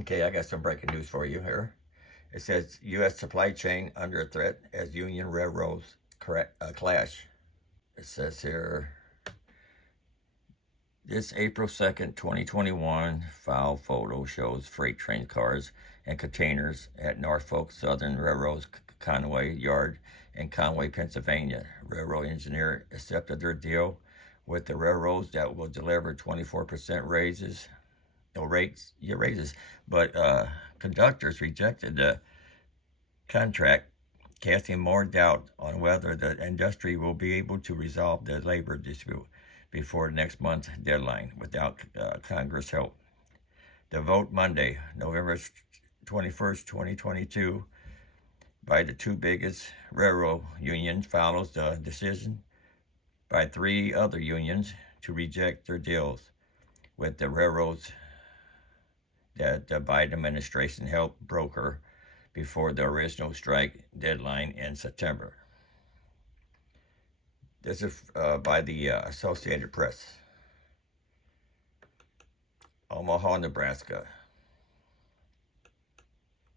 Okay, I got some breaking news for you here. It says U.S. supply chain under threat as union railroads clash. It says here, this April 2nd, 2021, file photo shows freight train cars and containers at Norfolk Southern Railroad's Conway Yard in Conway, Pennsylvania. Railroad engineer accepted their deal with the railroads that will deliver 24% raises, but conductors rejected the contract, casting more doubt on whether the industry will be able to resolve the labor dispute before next month's deadline without Congress help. The vote Monday, November 21st, 2022, by the two biggest railroad unions follows the decision by three other unions to reject their deals with the railroads that the Biden administration helped broker before the original strike deadline in September. This is by the Associated Press. Omaha, Nebraska.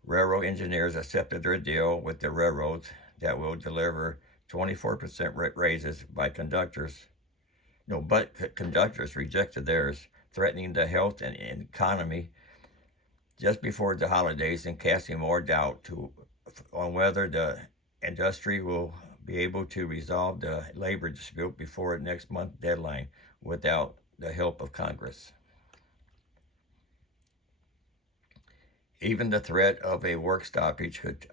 Railroad engineers accepted their deal with the railroads that will deliver 24% raises by conductors. But conductors rejected theirs, threatening the health and economy just before the holidays and casting more doubt on whether the industry will be able to resolve the labor dispute before next month's deadline without the help of Congress. Even the threat of a work stoppage could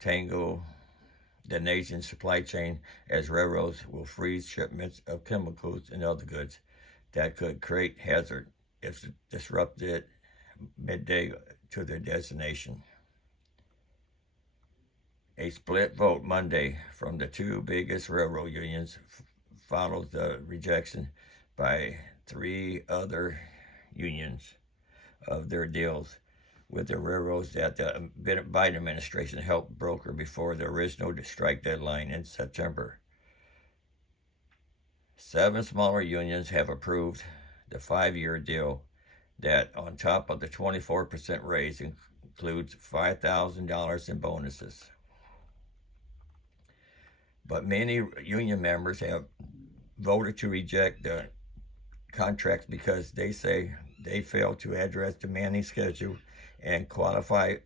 tangle the nation's supply chain, as railroads will freeze shipments of chemicals and other goods that could create hazard if disrupted midday to their destination. A split vote Monday from the two biggest railroad unions follows the rejection by three other unions of their deals with the railroads that the Biden administration helped broker before the original strike deadline in September. 7 smaller unions have approved the 5-year deal that, on top of the 24% raise, includes $5,000 in bonuses. But many union members have voted to reject the contracts because they say they fail to address demanding schedule and quality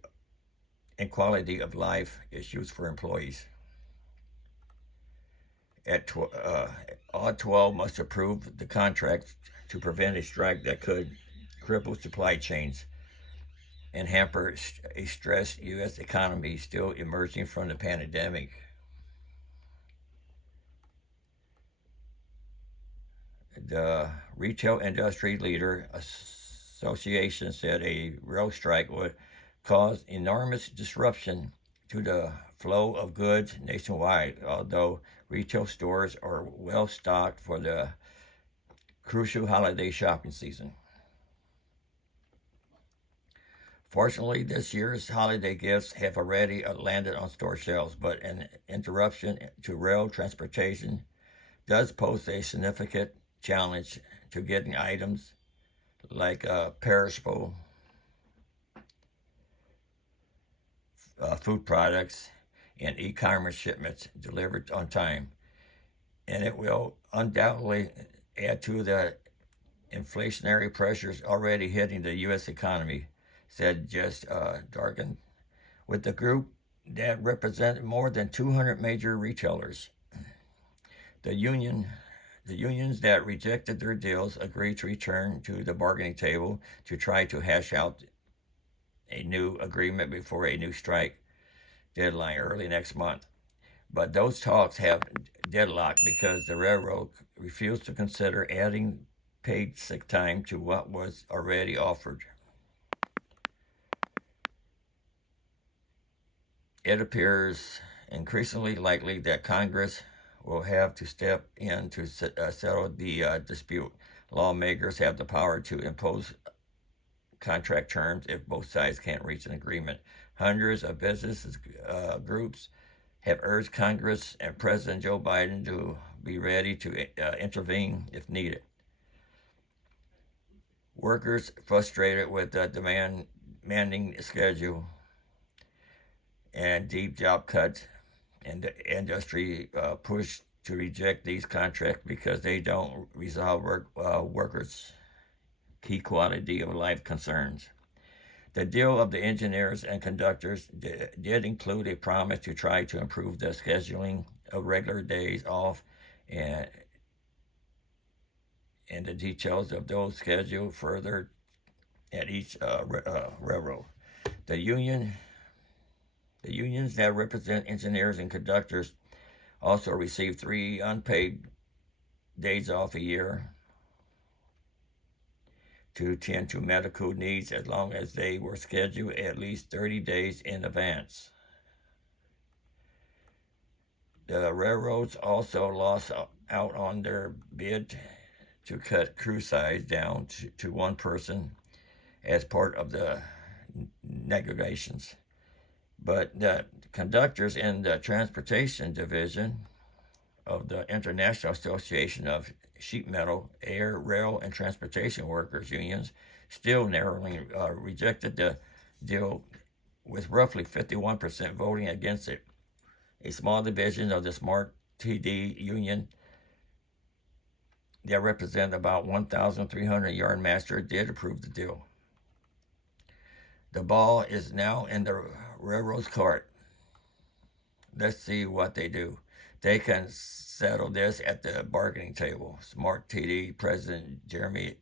of life issues for employees. All 12 must approve the contract to prevent a strike that could cripple supply chains and hamper a stressed U.S. economy still emerging from the pandemic. The Retail Industry Leader Association said a rail strike would cause enormous disruption to the flow of goods nationwide, although retail stores are well stocked for the crucial holiday shopping season. Fortunately, this year's holiday gifts have already landed on store shelves, but an interruption to rail transportation does pose a significant challenge to getting items like perishable food products and e-commerce shipments delivered on time. And it will undoubtedly add to the inflationary pressures already hitting the U.S. economy, said Jess Dargan, with the group that represents more than 200 major retailers. The unions that rejected their deals agreed to return to the bargaining table to try to hash out a new agreement before a new strike deadline early next month. But those talks have deadlocked because the railroad refused to consider adding paid sick time to what was already offered. It appears increasingly likely that Congress will have to step in to settle the dispute. Lawmakers have the power to impose contract terms if both sides can't reach an agreement. Hundreds of business groups have urged Congress and President Joe Biden to be ready to intervene if needed. Workers frustrated with the demanding schedule and deep job cuts, and the industry pushed to reject these contracts because they don't resolve workers' key quality of life concerns. The deal of the engineers and conductors did include a promise to try to improve the scheduling of regular days off, and the details of those scheduled further at each railroad. The union, the unions that represent engineers and conductors also received 3 unpaid days off a year to tend to medical needs as long as they were scheduled at least 30 days in advance. The railroads also lost out on their bid to cut crew size down to one person as part of the negotiations. But the conductors in the transportation division of the International Association of Sheet Metal, Air, Rail, and Transportation Workers unions still narrowly rejected the deal, with roughly 51% voting against it. A small division of the Smart TD union that represent about 1,300 yardmasters did approve the deal. The ball is now in the railroad's court. Let's see what they do. They can settle this at the bargaining table, Smart TD President Jeremy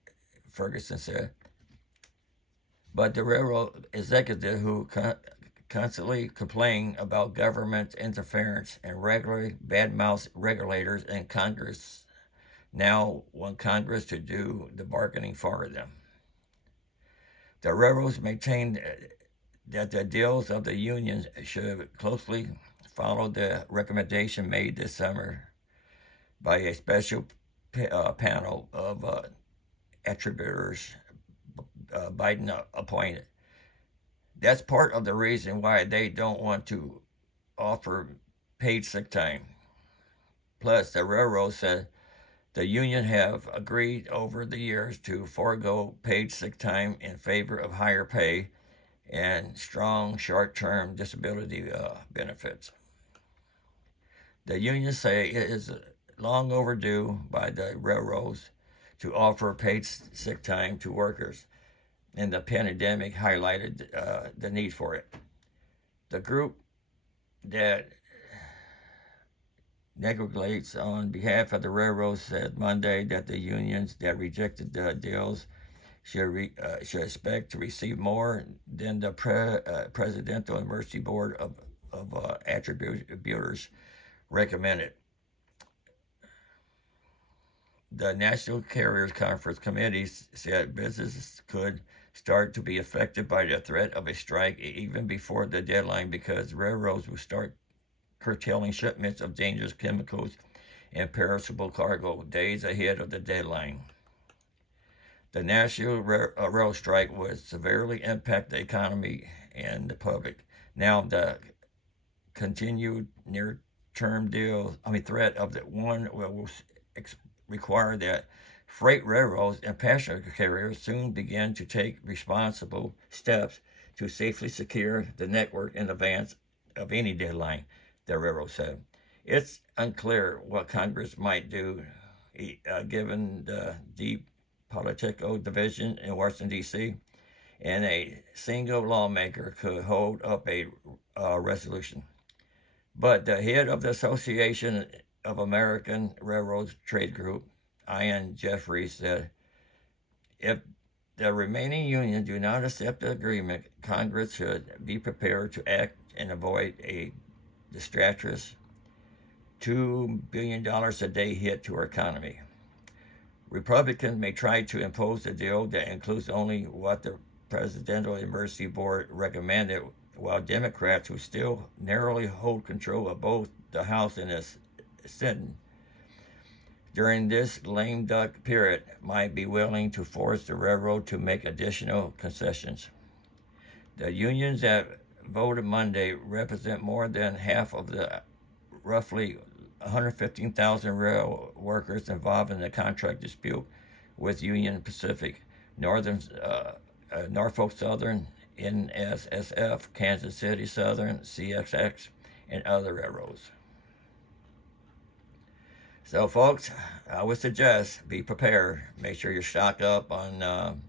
Ferguson said. But the railroad executive, who constantly complain about government interference and regularly badmouth regulators in Congress, now want Congress to do the bargaining for them. The railroads maintain that the deals of the unions should closely follow the recommendation made this summer by a special panel of attributors Biden appointed. That's part of the reason why they don't want to offer paid sick time. Plus, the railroad said the union have agreed over the years to forego paid sick time in favor of higher pay and strong short-term disability benefits. The unions say it is long overdue by the railroads to offer paid sick time to workers, and the pandemic highlighted the need for it. The group that negotiates on behalf of the railroads said Monday that the unions that rejected the deals should expect to receive more than the Presidential Emergency Board of Attributors recommended. The National Carriers Conference Committee said businesses could start to be affected by the threat of a strike even before the deadline because railroads will start curtailing shipments of dangerous chemicals and perishable cargo days ahead of the deadline. The national rail strike would severely impact the economy and the public. Now, the continued near-term threat of the one will require that freight railroads and passenger carriers soon begin to take responsible steps to safely secure the network in advance of any deadline, the railroad said. It's unclear what Congress might do given the deep political division in Washington, D.C., and a single lawmaker could hold up a resolution. But the head of the Association of American Railroads Trade Group, Ian Jeffries, said, if the remaining unions do not accept the agreement, Congress should be prepared to act and avoid a disastrous $2 billion a day hit to our economy. Republicans may try to impose a deal that includes only what the Presidential Emergency Board recommended, while Democrats, who still narrowly hold control of both the House and the Senate during this lame duck period, might be willing to force the railroad to make additional concessions. The unions that voted Monday represent more than half of the roughly 115,000 rail workers involved in the contract dispute with Union Pacific. Norfolk Southern, NSSF, Kansas City Southern, CSX, and other railroads. So, folks, I would suggest be prepared. Make sure you're stocked up on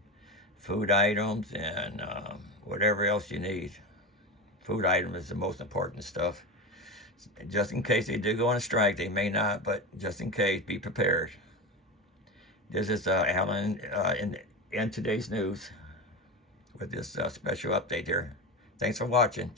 food items and whatever else you need. Food item is the most important stuff. Just in case they do go on a strike, they may not, but just in case, be prepared. This is Alan in today's news with this special update here. Thanks for watching.